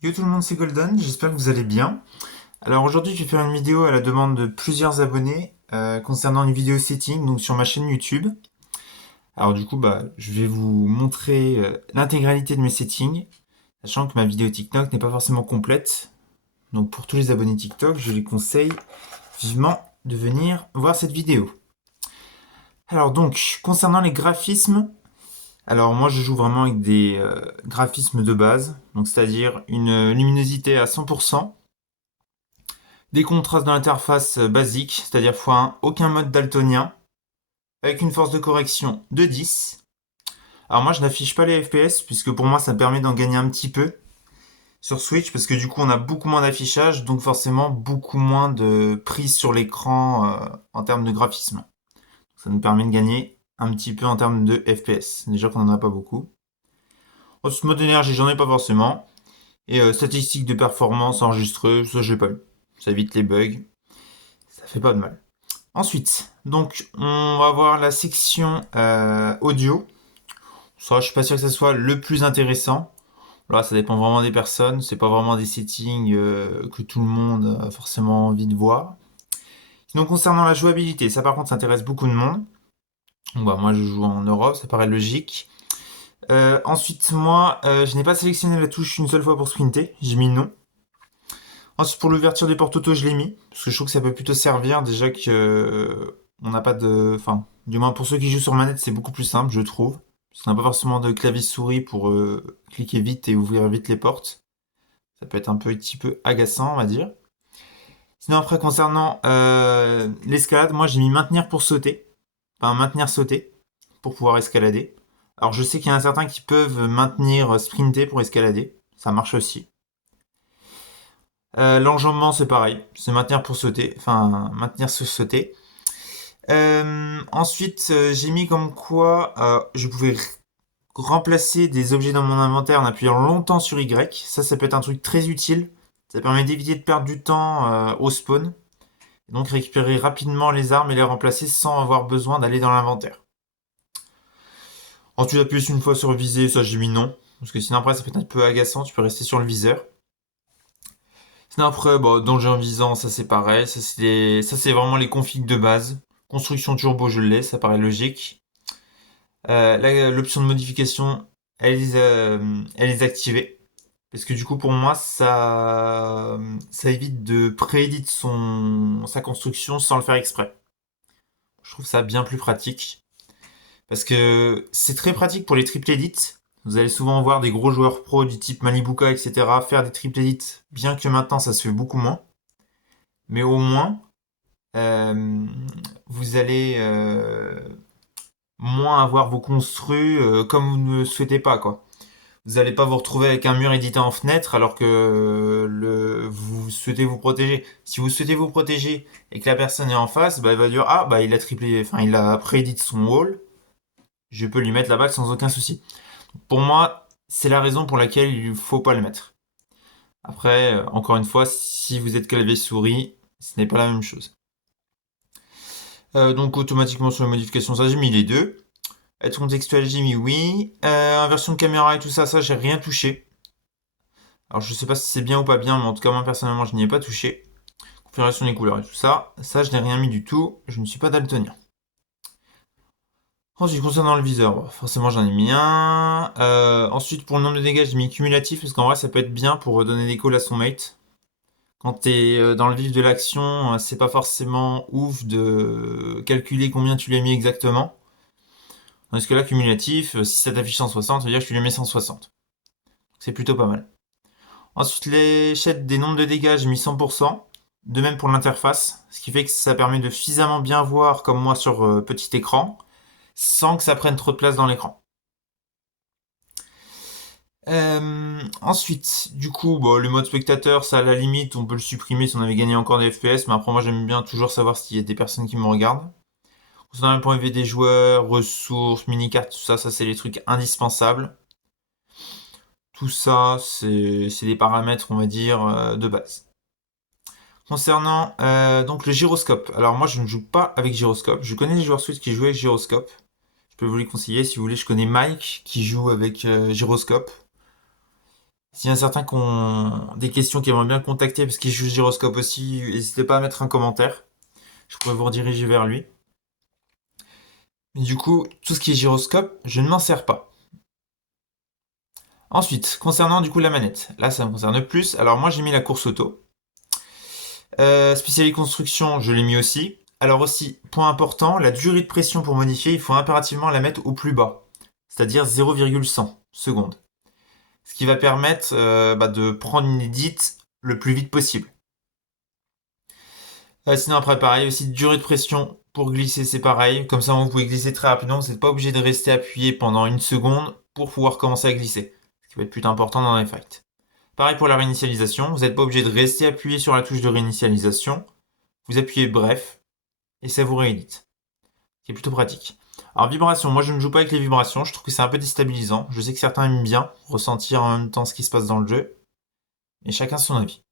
Yo tout le monde, c'est Golden, j'espère que vous allez bien. Alors aujourd'hui, je vais faire une vidéo à la demande de plusieurs abonnés concernant une vidéo setting donc sur ma chaîne YouTube. Alors du coup, je vais vous montrer l'intégralité de mes settings, sachant que ma vidéo TikTok n'est pas forcément complète. Donc pour tous les abonnés TikTok, je les conseille vivement de venir voir cette vidéo. Alors donc, concernant les graphismes, alors moi je joue vraiment avec des graphismes de base, donc c'est-à-dire une luminosité à 100%, des contrastes dans l'interface basique, c'est-à-dire x1, aucun mode daltonien, avec une force de correction de 10. Alors moi je n'affiche pas les FPS, puisque pour moi ça me permet d'en gagner un petit peu sur Switch, parce que du coup on a beaucoup moins d'affichage, donc forcément beaucoup moins de prise sur l'écran en termes de graphisme. Ça nous permet de gagner un petit peu en termes de FPS, déjà qu'on n'en a pas beaucoup. Ensuite, mode énergie, j'en ai pas forcément. Et statistiques de performance enregistrées, ça j'ai pas mis. Ça évite les bugs, ça fait pas de mal. Ensuite, donc on va voir la section audio. Ça, je suis pas sûr que ce soit le plus intéressant. Là, ça dépend vraiment des personnes. C'est pas vraiment des settings que tout le monde a forcément envie de voir. Sinon, concernant la jouabilité, ça par contre, ça intéresse beaucoup de monde. Donc, moi, je joue en Europe, ça paraît logique. Ensuite, moi, je n'ai pas sélectionné la touche une seule fois pour sprinter. J'ai mis non. Ensuite, pour l'ouverture des portes auto, je l'ai mis. Parce que je trouve que ça peut plutôt servir. Déjà que on n'a pas de. Enfin, du moins pour ceux qui jouent sur manette, c'est beaucoup plus simple, je trouve. Parce qu'on n'a pas forcément de clavier souris pour cliquer vite et ouvrir vite les portes. Ça peut être un petit peu agaçant, on va dire. Sinon, après, concernant l'escalade, moi j'ai mis maintenir pour sauter. Enfin, maintenir sauter pour pouvoir escalader. Alors, je sais qu'il y en a certains qui peuvent maintenir sprinter pour escalader. Ça marche aussi. L'enjambement, c'est pareil. C'est maintenir pour sauter. Enfin, maintenir sur sauter. Ensuite, j'ai mis comme quoi je pouvais remplacer des objets dans mon inventaire en appuyant longtemps sur Y. Ça peut être un truc très utile. Ça permet d'éviter de perdre du temps au spawn. Et donc récupérer rapidement les armes et les remplacer sans avoir besoin d'aller dans l'inventaire. Ensuite, appuyer une fois sur viser, ça j'ai mis non. Parce que sinon après ça peut être un peu agaçant, tu peux rester sur le viseur. Sinon après, danger en visant, ça c'est pareil. Ça c'est vraiment les configs de base. Construction turbo, je l'ai, ça paraît logique. L'option de modification, elle est activée. Parce que du coup, pour moi, ça évite de prééditer sa construction sans le faire exprès. Je trouve ça bien plus pratique. Parce que c'est très pratique pour les triple edits. Vous allez souvent voir des gros joueurs pro du type Malibuka, etc. faire des triple edits, bien que maintenant ça se fait beaucoup moins. Mais au moins, euh, vous allez moins avoir vos construits comme vous ne le souhaitez pas, quoi. Vous n'allez pas vous retrouver avec un mur édité en fenêtre alors que vous souhaitez vous protéger. Si vous souhaitez vous protéger et que la personne est en face, il va dire ah il a triplé, enfin il a préédité son wall, je peux lui mettre la balle sans aucun souci. Pour moi, c'est la raison pour laquelle il ne faut pas le mettre. Après, encore une fois, si vous êtes clavier souris, ce n'est pas la même chose. Donc automatiquement sur les modifications, ça j'ai mis les deux. Être contextuel, j'ai mis oui. Inversion de caméra et tout ça, ça j'ai rien touché. Alors je sais pas si c'est bien ou pas bien, mais en tout cas moi personnellement je n'y ai pas touché. Configuration des couleurs et tout ça, ça je n'ai rien mis du tout, je ne suis pas daltonien. Ensuite concernant le viseur, forcément j'en ai mis un. Ensuite pour le nombre de dégâts j'ai mis cumulatif parce qu'en vrai ça peut être bien pour donner des calls à son mate. Quand t'es dans le vif de l'action, c'est pas forcément ouf de calculer combien tu lui as mis exactement. Tandis que là cumulatif, si ça t'affiche 160, ça veut dire que tu lui mets 160. C'est plutôt pas mal. Ensuite, l'échelle des nombres de dégâts, j'ai mis 100%. De même pour l'interface, ce qui fait que ça permet de suffisamment bien voir, comme moi sur petit écran, sans que ça prenne trop de place dans l'écran. Ensuite, du coup, le mode spectateur, ça à la limite, on peut le supprimer si on avait gagné encore des FPS, mais après moi j'aime bien toujours savoir s'il y a des personnes qui me regardent. Concernant le point de vue des joueurs, ressources, mini-cartes, tout ça, ça c'est les trucs indispensables. Tout ça, c'est des paramètres, on va dire, de base. Concernant donc le gyroscope. Alors moi je ne joue pas avec gyroscope. Je connais des joueurs Switch qui jouent avec gyroscope. Je peux vous les conseiller si vous voulez. Je connais Mike qui joue avec gyroscope. S'il y en a certains qui ont des questions qui aimeraient bien le contacter parce qu'il joue le gyroscope aussi, n'hésitez pas à mettre un commentaire. Je pourrais vous rediriger vers lui. Mais du coup, tout ce qui est gyroscope, je ne m'en sers pas. Ensuite, concernant du coup la manette, là ça me concerne plus. Alors moi j'ai mis la course auto. Spécialité construction, je l'ai mis aussi. Alors aussi, point important, la durée de pression pour modifier, il faut impérativement la mettre au plus bas, c'est-à-dire 0,100 secondes. Ce qui va permettre de prendre une édite le plus vite possible. Sinon après pareil, aussi durée de pression pour glisser c'est pareil, comme ça vous pouvez glisser très rapidement, vous n'êtes pas obligé de rester appuyé pendant une seconde pour pouvoir commencer à glisser, ce qui va être plus important dans les fights. Pareil pour la réinitialisation, vous n'êtes pas obligé de rester appuyé sur la touche de réinitialisation, vous appuyez bref et ça vous réédite. C'est plutôt pratique. Alors vibration, moi je ne joue pas avec les vibrations, je trouve que c'est un peu déstabilisant. Je sais que certains aiment bien ressentir en même temps ce qui se passe dans le jeu, mais chacun son avis.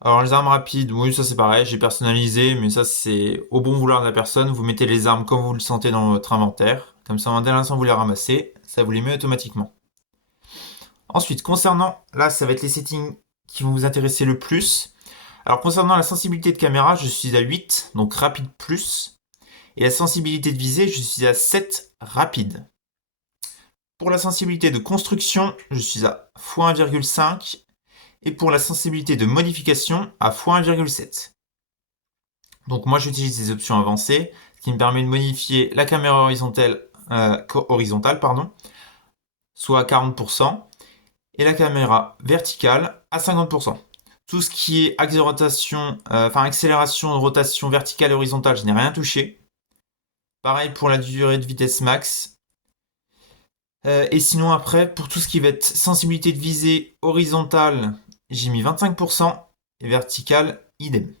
Alors les armes rapides, oui ça c'est pareil, j'ai personnalisé, mais ça c'est au bon vouloir de la personne. Vous mettez les armes comme vous le sentez dans votre inventaire, comme ça dès l'instant vous les ramassez, ça vous les met automatiquement. Ensuite, concernant, là ça va être les settings qui vont vous intéresser le plus. Alors concernant la sensibilité de caméra, je suis à 8, donc rapide plus. Et la sensibilité de visée, je suis à 7 rapide. Pour la sensibilité de construction, je suis à x1,5. Et pour la sensibilité de modification, à x1,7. Donc moi j'utilise ces options avancées, ce qui me permet de modifier la caméra horizontale, soit à 40%, et la caméra verticale à 50%. Tout ce qui est axe de rotation, accélération, rotation verticale et horizontale, je n'ai rien touché. Pareil pour la durée de vitesse max. Et sinon après, pour tout ce qui va être sensibilité de visée horizontale, j'ai mis 25% et verticale, idem.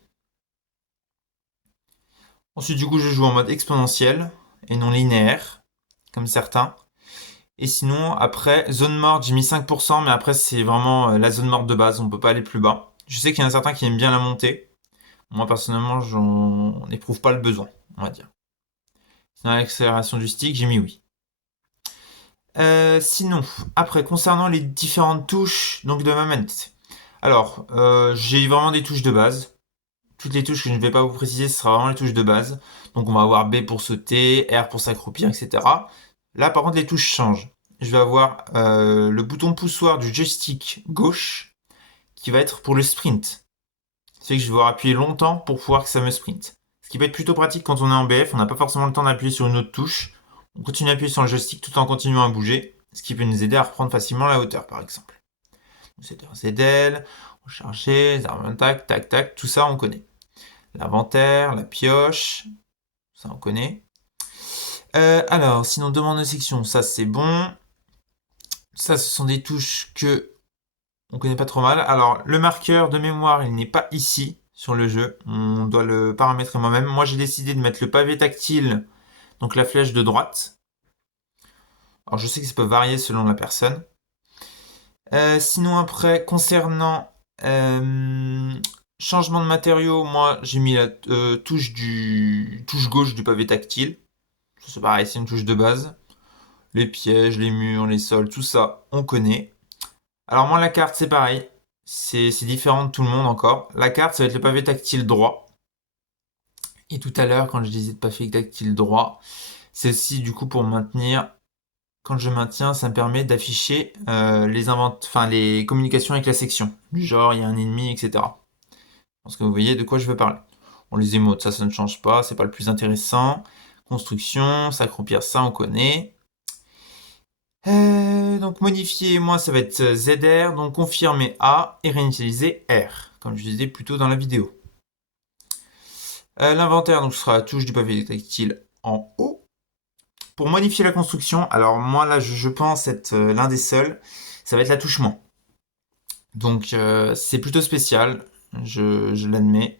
Ensuite du coup je joue en mode exponentiel et non linéaire, comme certains. Et sinon après, zone morte, j'ai mis 5%, mais après c'est vraiment la zone morte de base, on peut pas aller plus bas. Je sais qu'il y en a certains qui aiment bien la montée. Moi personnellement j'en éprouve pas le besoin, on va dire. Sinon l'accélération du stick, j'ai mis oui. Sinon, après, concernant les différentes touches donc de ma manette. Alors, j'ai vraiment des touches de base. Toutes les touches que je ne vais pas vous préciser, ce sera vraiment les touches de base. Donc on va avoir B pour sauter, R pour s'accroupir, etc. Là, par contre, les touches changent. Je vais avoir le bouton poussoir du joystick gauche qui va être pour le sprint. C'est que je vais devoir appuyer longtemps pour pouvoir que ça me sprint. Ce qui peut être plutôt pratique quand on est en BF, on n'a pas forcément le temps d'appuyer sur une autre touche. On continue à appuyer sur le joystick tout en continuant à bouger, ce qui peut nous aider à reprendre facilement la hauteur, par exemple. C'est ZL, recharger, les armes tac, tac, tac, tout ça on connaît. L'inventaire, la pioche, ça on connaît. Alors, sinon demande de section, ça c'est bon. Ça, ce sont des touches que on connaît pas trop mal. Alors, le marqueur de mémoire, il n'est pas ici sur le jeu. On doit le paramétrer moi-même. Moi, j'ai décidé de mettre le pavé tactile, donc la flèche de droite. Alors, je sais que ça peut varier selon la personne. Sinon, après, concernant changement de matériaux, moi, j'ai mis la touche gauche du pavé tactile. C'est pareil, c'est une touche de base. Les pièges, les murs, les sols, tout ça, on connaît. Alors moi, la carte, c'est pareil. C'est différent de tout le monde encore. La carte, ça va être le pavé tactile droit. Et tout à l'heure, quand je disais de pavé tactile droit, c'est aussi du coup pour maintenir. Quand je maintiens, ça me permet d'afficher les communications avec la section. Du genre, il y a un ennemi, etc. Je pense que vous voyez de quoi je veux parler. Bon, les émotes, ça ne change pas, c'est pas le plus intéressant. Construction, s'accroupir, ça on connaît. Donc modifier, moi ça va être ZR, donc confirmer A et réinitialiser R, comme je disais plus tôt dans la vidéo. L'inventaire, donc ce sera la touche du pavé tactile en haut. Pour modifier la construction, alors moi là je pense être l'un des seuls, ça va être la touche moins. Donc c'est plutôt spécial, je l'admets,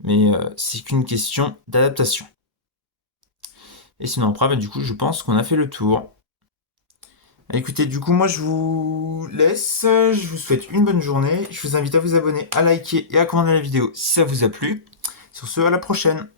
mais c'est qu'une question d'adaptation. Et sinon après, du coup je pense qu'on a fait le tour. Écoutez, du coup, moi je vous laisse. Je vous souhaite une bonne journée. Je vous invite à vous abonner, à liker et à commenter la vidéo si ça vous a plu. Sur ce, à la prochaine.